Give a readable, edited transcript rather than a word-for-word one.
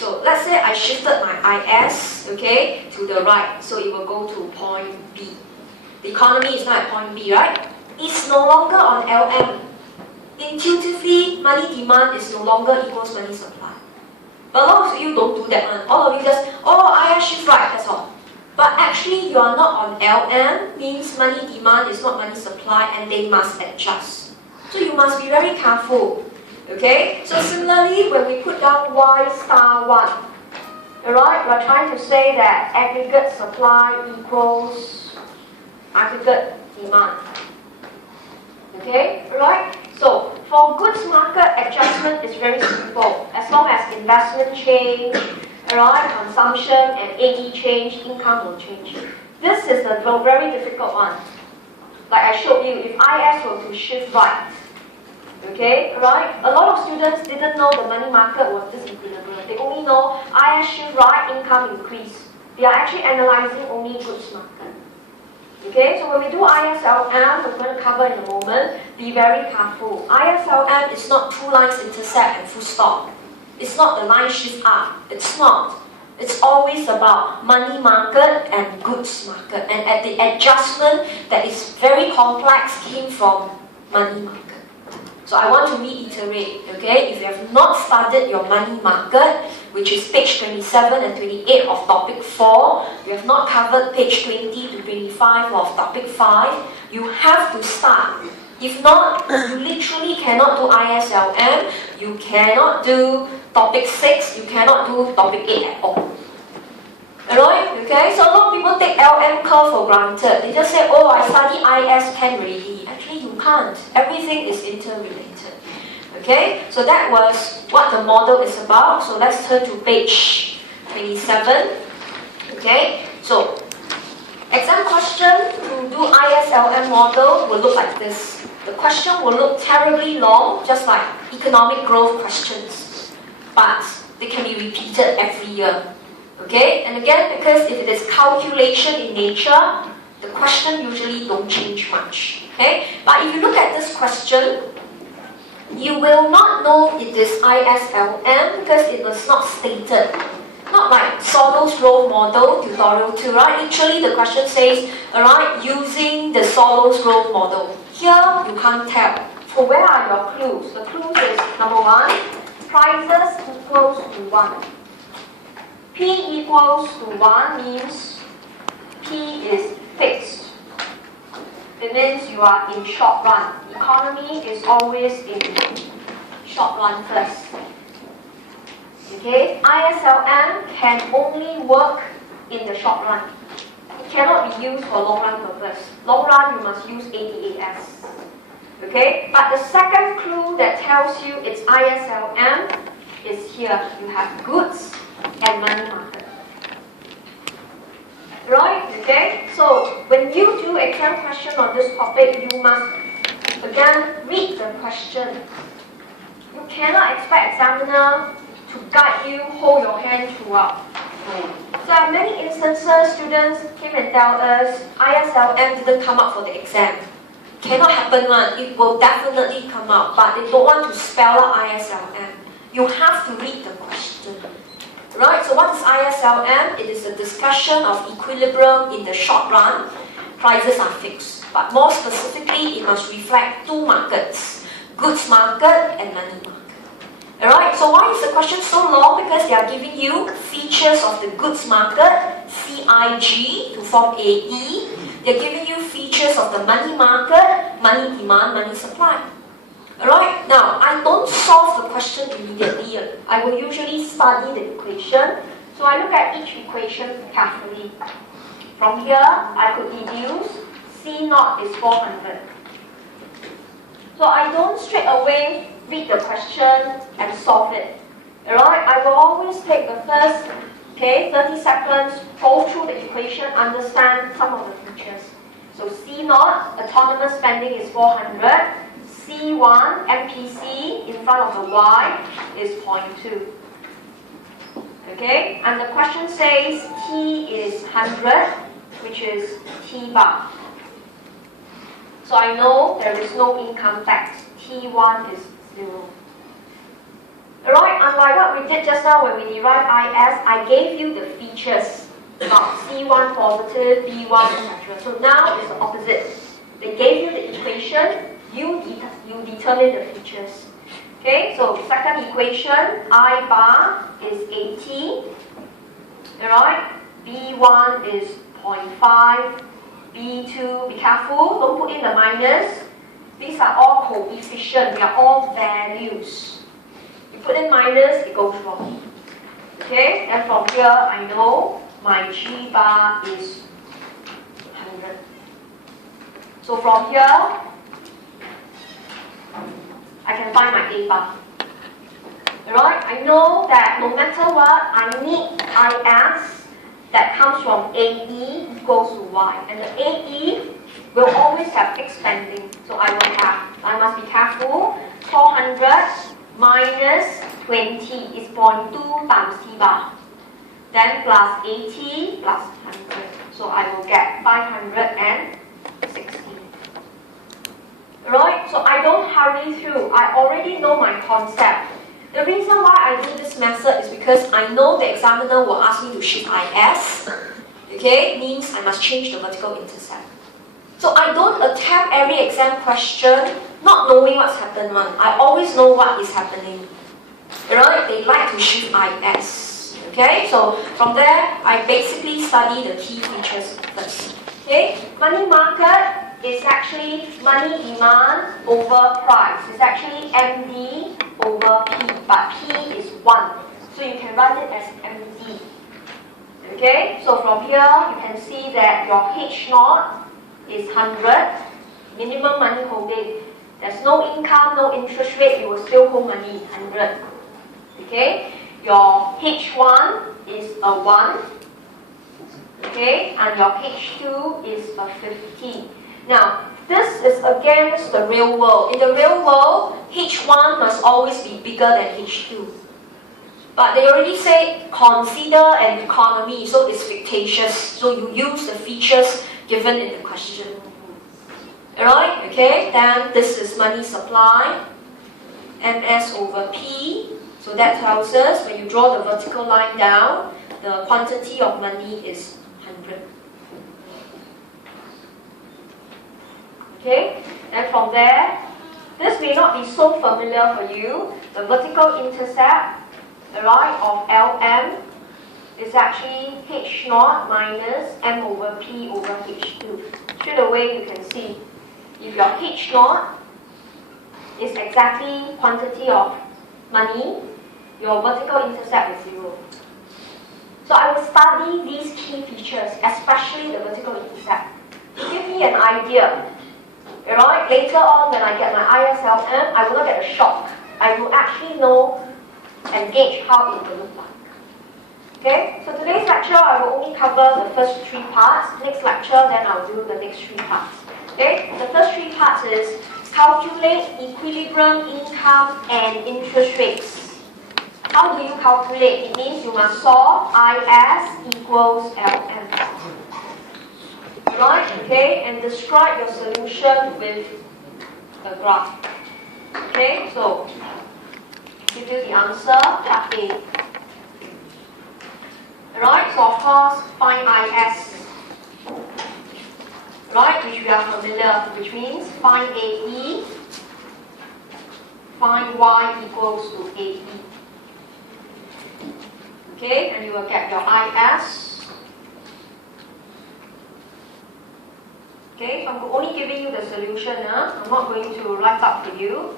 So let's say I shifted my IS, okay, to the right, so it will go to point B. The economy is now at point B, right? It's no longer on LM. Intuitively, money demand is no longer equals money supply. But a lot of you don't do that one. All of you just, oh, IS shift right, that's all. But actually, you are not on LM, means money demand is not money supply, and they must adjust. So you must be very careful. Okay? So similarly, when we put down Y star 1, alright, we're trying to say that aggregate supply equals aggregate demand. Okay? Alright? So for goods market, adjustment is very simple. As long as investment change, alright, consumption and AE change, income will change. This is the very difficult one. Like I showed you, if IS were to shift right, okay, right? A lot of students didn't know the money market was disequilibrium. They only know IS shift right, income increase. They are actually analyzing only goods market. Okay, so when we do ISLM, we're going to cover in a moment, be very careful. ISLM is not two lines intersect and full stop. It's not the line shift up. It's not. It's always about money market and goods market. And at the adjustment that is very complex came from money market. So I want to reiterate, okay, if you have not studied your money market, which is page 27 and 28 of topic 4, you have not covered page 20 to 25 of topic 5, you have to start. If not, you literally cannot do ISLM, you cannot do topic 6, you cannot do topic 8 at all. Alright, okay, so a lot of people take LM curve for granted. They just say, oh, I study IS 10 already. Actually, you can't. Everything is interrelated. Okay, so that was what the model is about. So let's turn to page 27. Okay, so exam question to do ISLM model will look like this. The question will look terribly long, just like economic growth questions. But they can be repeated every year. Okay, and again, because if it is calculation in nature, the question usually don't change much. Okay, but if you look at this question, you will not know it is ISLM because it was not stated. Not like Solo's role model, tutorial 2, right? Literally the question says, alright, using the Solo's role model. Here, you can't tell. So where are your clues? The clues is, number 1, prices equals to 1. P equals to 1 means P is fixed. It means you are in short run. Economy is always in short run first. Okay, ISLM can only work in the short run. It cannot be used for long run purpose. Long run, you must use ADAS. Okay, but the second clue that tells you it's ISLM is here. You have goods and money market. Right? Okay? So when you do exam question on this topic, you must again read the question. You cannot expect examiner to guide you, hold your hand throughout. So at many instances, students came and tell us ISLM didn't come up for the exam. Cannot happen one. It will definitely come out, but they don't want to spell out ISLM. You have to read the question. Right, so what is ISLM? It is a discussion of equilibrium in the short run. Prices are fixed. But more specifically, it must reflect two markets, goods market and money market. Alright, so why is the question so long? Because they are giving you features of the goods market, CIG to form AE. They are giving you features of the money market, money demand, money supply. Alright, now I don't solve the question immediately. I will usually study the equation. So I look at each equation carefully. From here, I could deduce C0 is 400. So I don't straight away read the question and solve it. Alright, I will always take the first 30 seconds, go through the equation, understand some of the features. So C0, autonomous spending is 400. C1, MPC, in front of the Y, is 0.2. Okay? And the question says T is 100, which is T bar. So I know there is no income tax. T1 is 0. Alright, unlike what we did just now when we derived IS, I gave you the features about C1 positive, B1, etc. So now it's the opposite. They gave you the equation, you determine the features. Okay, so second equation, I bar is 80. Alright, B1 is 0.5, B2, be careful, don't put in the minus. These are all coefficients, they are all values. You put in minus, it goes wrong. Okay, and from here I know my G bar is 100. So from here, I can find my A bar. Alright, I know that no matter what, I need IS that comes from AE equals to Y. And the AE will always have expanding. So I must be careful. 400 minus 20 is 0.2 times T bar. Then plus 80 plus 100. So I will get 560. Right? So I don't hurry through. I already know my concept. The reason why I do this method is because I know the examiner will ask me to shift IS. Okay? Means I must change the vertical intercept. So I don't attempt every exam question not knowing what's happened. I always know what is happening. Right? They like to shift IS. Okay? So from there, I basically study the key features first. Okay? Money market is actually money demand over price. It's actually MD over P, but P is 1. So you can write it as MD. Okay, so from here you can see that your H0 is 100, minimum money holding. There's no income, no interest rate, you will still hold money, 100. Okay, your H1 is a 1. Okay, and your H2 is a 50. Now, this is against the real world. In the real world, H1 must always be bigger than H2. But they already say consider an economy, so it's fictitious. So you use the features given in the question. Alright, okay, then this is money supply, MS over P. So that tells us when you draw the vertical line down, the quantity of money is 100. Okay, and from there, this may not be so familiar for you. The vertical intercept, right, of LM is actually H0 minus M over P over H2. Straight away you can see, if your H0 is exactly quantity of money, your vertical intercept is 0. So I will study these key features, especially the vertical intercept, to give me an idea. Alright, later on when I get my ISLM, I will not get a shock. I will actually know and gauge how it will look like. Okay, so today's lecture I will only cover the first 3 parts. Next lecture, then I'll do the next 3 parts. Okay, the first 3 parts is calculate equilibrium income and interest rates. How do you calculate? It means you must solve IS equals LM. Right, okay, and describe your solution with the graph. Okay, so give you the answer, part A. Right, so of course, find IS. Right, which we are familiar, which means find AE, find Y equals to AE. Okay, and you will get your IS. Okay, so I'm only giving you the solution. I'm not going to write up for you.